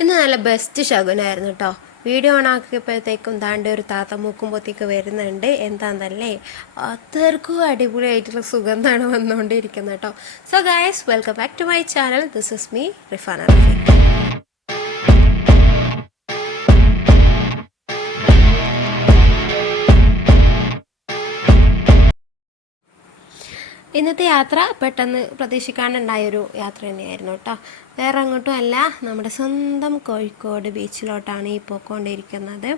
ഇന്ന് നല്ല ബെസ്റ്റ് ശകുനായിരുന്നു കേട്ടോ വീഡിയോ ഓൺ ആക്കിയപ്പോഴത്തേക്കും താണ്ട് ഒരു താത്ത മൂക്കുമ്പോഴത്തേക്ക് വരുന്നുണ്ട്. എന്താണെന്നല്ലേ അത്രക്കും അടിപൊളിയായിട്ടുള്ള സുഗന്ധമാണ് വന്നുകൊണ്ടിരിക്കുന്നത് കേട്ടോ so guys welcome back to my channel this is me Rifana ഇന്നത്തെ യാത്ര പെട്ടെന്ന് പ്രതീക്ഷിക്കാണ്ടുണ്ടായൊരു യാത്ര തന്നെയായിരുന്നു കേട്ടോ. വേറെ അങ്ങോട്ടും അല്ല നമ്മുടെ സ്വന്തം കോഴിക്കോട് ബീച്ചിലോട്ടാണ് ഈ പോയിക്കൊണ്ടിരിക്കുന്നത്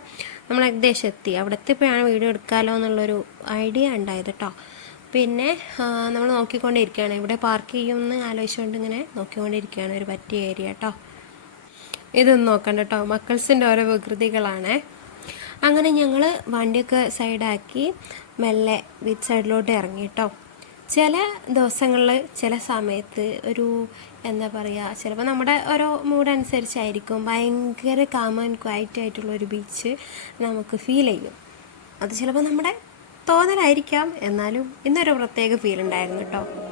നമ്മൾ ഏകദേശം എത്തി. അവിടെ എത്തിയപ്പോഴാണ് വീഡിയോ എടുക്കാമല്ലോ എന്നുള്ളൊരു ഐഡിയ ഉണ്ടായത് കേട്ടോ. പിന്നെ നമ്മൾ നോക്കിക്കൊണ്ടിരിക്കുകയാണ് ഇവിടെ പാർക്ക് ചെയ്യുമെന്ന് ആലോചിച്ചുകൊണ്ട് ഇങ്ങനെ നോക്കിക്കൊണ്ടിരിക്കുകയാണ് ഒരു പറ്റിയ ഏരിയ കേട്ടോ. ഇതൊന്നും നോക്കണ്ട കേട്ടോ. മക്കൾസിന്റെ ഓരോ വികൃതികളാണ്. അങ്ങനെ ഞങ്ങൾ വണ്ടിയൊക്കെ സൈഡാക്കി മെല്ലെ ബീച്ച് സൈഡിലോട്ട് ഇറങ്ങി കേട്ടോ. ചില ദിവസങ്ങളിൽ ചില സമയത്ത് ഒരു എന്താ പറയുക ചിലപ്പോൾ നമ്മുടെ ഓരോ മൂഡ് അനുസരിച്ചായിരിക്കും. ഭയങ്കര കാം ആൻഡ് ക്വയറ്റ് ആയിട്ടുള്ള ഒരു ബീച്ച് നമുക്ക് ഫീൽ ചെയ്യും. അത് ചിലപ്പോൾ നമ്മുടെ തോന്നലായിരിക്കാം. എന്നാലും ഇന്നൊരു പ്രത്യേക ഫീൽ ഉണ്ടായിരുന്നു കേട്ടോ.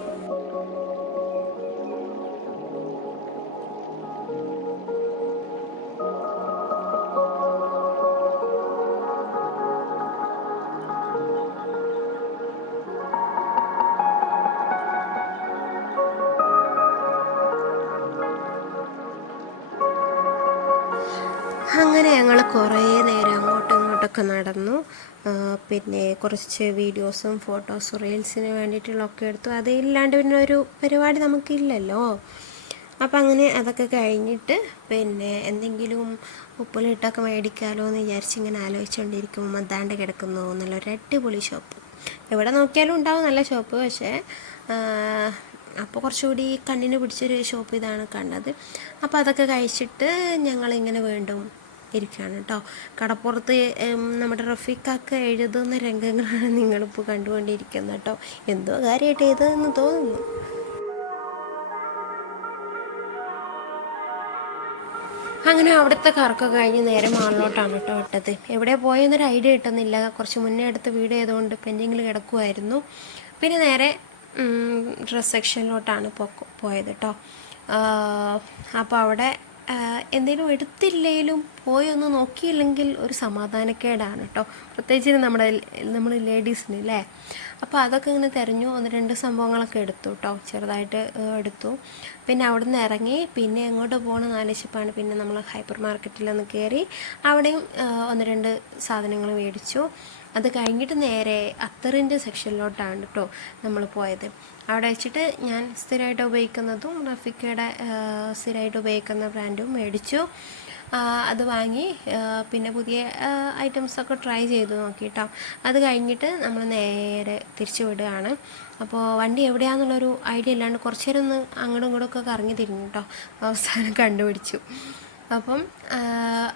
അങ്ങനെ ഞങ്ങൾ കുറേ നേരം അങ്ങോട്ടും ഇങ്ങോട്ടൊക്കെ നടന്നു. പിന്നെ കുറച്ച് വീഡിയോസും ഫോട്ടോസും റീൽസിന് വേണ്ടിയിട്ടുള്ളതൊക്കെ എടുത്തു. അതില്ലാണ്ട് പിന്നെ ഒരു പരിപാടി നമുക്കില്ലല്ലോ. അപ്പം അങ്ങനെ അതൊക്കെ കഴിഞ്ഞിട്ട് പിന്നെ എന്തെങ്കിലും ഉപ്പിലിട്ടൊക്കെ മേടിക്കാമല്ലോ എന്ന് വിചാരിച്ച് ഇങ്ങനെ ആലോചിച്ചുകൊണ്ടിരിക്കുമ്പോൾ മദ്ദാണ്ട് കിടക്കുന്നു എന്നുള്ളൊരു അടിപൊളി ഷോപ്പ് എവിടെ നോക്കിയാലും ഉണ്ടാവും നല്ല ഷോപ്പ് പക്ഷേ അപ്പോൾ കുറച്ചുകൂടി കണ്ണിന് പിടിച്ചൊരു ഷോപ്പ് ഇതാണ് കണ്ടത്. അപ്പോൾ അതൊക്കെ കഴിച്ചിട്ട് ഞങ്ങളിങ്ങനെ വീണ്ടും ഇരിക്കുകയാണ് കേട്ടോ. കടപ്പുറത്ത് നമ്മുടെ റഫീഖാക്ക് എഴുതുന്ന രംഗങ്ങളാണ് നിങ്ങളിപ്പോൾ കണ്ടുകൊണ്ടിരിക്കുന്നത് കേട്ടോ. എന്തോ കാര്യമായിട്ട് എഴുതുമെന്ന് തോന്നുന്നു. അങ്ങനെ അവിടുത്തെ കറക്ക കഴിഞ്ഞ് നേരെ മാളിലോട്ടാണ് കേട്ടോ വിട്ടത്. എവിടെ പോയെന്നൊരു ഐഡിയ കിട്ടുന്നില്ല. കുറച്ച് മുന്നേ എടുത്ത വീഡിയോ ആയതുകൊണ്ട് പെൻഡിങ്ങിൽ കിടക്കുമായിരുന്നു പിന്നെ നേരെ ഡ്രസ് സെക്ഷനിലോട്ടാണ് പോയത് കേട്ടോ. അപ്പോൾ അവിടെ എന്തെങ്കിലും എടുത്തില്ലെങ്കിലും പോയി ഒന്ന് നോക്കിയില്ലെങ്കിൽ ഒരു സമാധാനക്കേടാണ് കേട്ടോ പ്രത്യേകിച്ച് നമ്മുടെ നമ്മൾ ലേഡീസിന് അല്ലേ അപ്പോൾ അതൊക്കെ ഇങ്ങനെ തിരഞ്ഞു. ഒന്ന് രണ്ട് സംഭവങ്ങളൊക്കെ എടുത്തു കേട്ടോ ചെറുതായിട്ട് എടുത്തു. പിന്നെ അവിടെ നിന്ന് ഇറങ്ങി പിന്നെ എങ്ങോട്ട് പോകണമെന്ന് ആലോചിച്ചപ്പോഴാണ് പിന്നെ നമ്മൾ ഹൈപ്പർ മാർക്കറ്റിലൊന്ന് കയറി അവിടെയും ഒന്ന് രണ്ട് സാധനങ്ങൾ മേടിച്ചു. അത് കഴിഞ്ഞിട്ട് നേരെ അത്തറിന്റെ സെക്ഷനിലോട്ടാണ് കേട്ടോ നമ്മൾ പോയത്. അവിടെ വെച്ചിട്ട് ഞാൻ സ്ഥിരമായിട്ട് ഉപയോഗിക്കുന്നതും റഫിക്കയുടെ സ്ഥിരമായിട്ട് ഉപയോഗിക്കുന്ന ബ്രാൻഡും മേടിച്ചു. അത് വാങ്ങി പിന്നെ പുതിയ ഐറ്റംസൊക്കെ ട്രൈ ചെയ്ത് നോക്കി കേട്ടോ അത് കഴിഞ്ഞിട്ട് നമ്മൾ നേരെ തിരിച്ചു വിടുകയാണ്. അപ്പോൾ വണ്ടി എവിടെയാണെന്നുള്ളൊരു ഐഡിയ ഇല്ലാണ്ട് കുറച്ച് നേരം ഒന്ന് അങ്ങോട്ടും ഇങ്ങോട്ടും ഒക്കെ കറങ്ങി തിരിഞ്ഞു കേട്ടോ അവസാനം കണ്ടുപിടിച്ചു. അപ്പം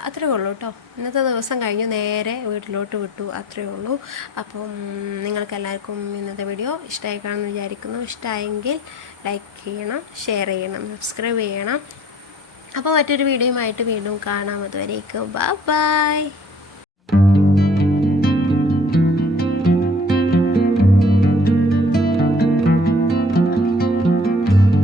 അത്രേ ഉള്ളൂ കേട്ടോ ഇന്നത്തെ ദിവസം കഴിഞ്ഞു. നേരെ വീട്ടിലോട്ട് വിട്ടു. അത്രേ ഉള്ളൂ. അപ്പം നിങ്ങൾക്ക് എല്ലാവർക്കും ഇന്നത്തെ വീഡിയോ ഇഷ്ടമായി കാണുമെന്ന് വിചാരിക്കുന്നു. ഇഷ്ടമായെങ്കിൽ ലൈക്ക് ചെയ്യണം ഷെയർ ചെയ്യണം സബ്സ്ക്രൈബ് ചെയ്യണം. അപ്പോൾ മറ്റൊരു വീഡിയോയുമായിട്ട് വീണ്ടും കാണാം. അതുവരേക്കും. Bye bye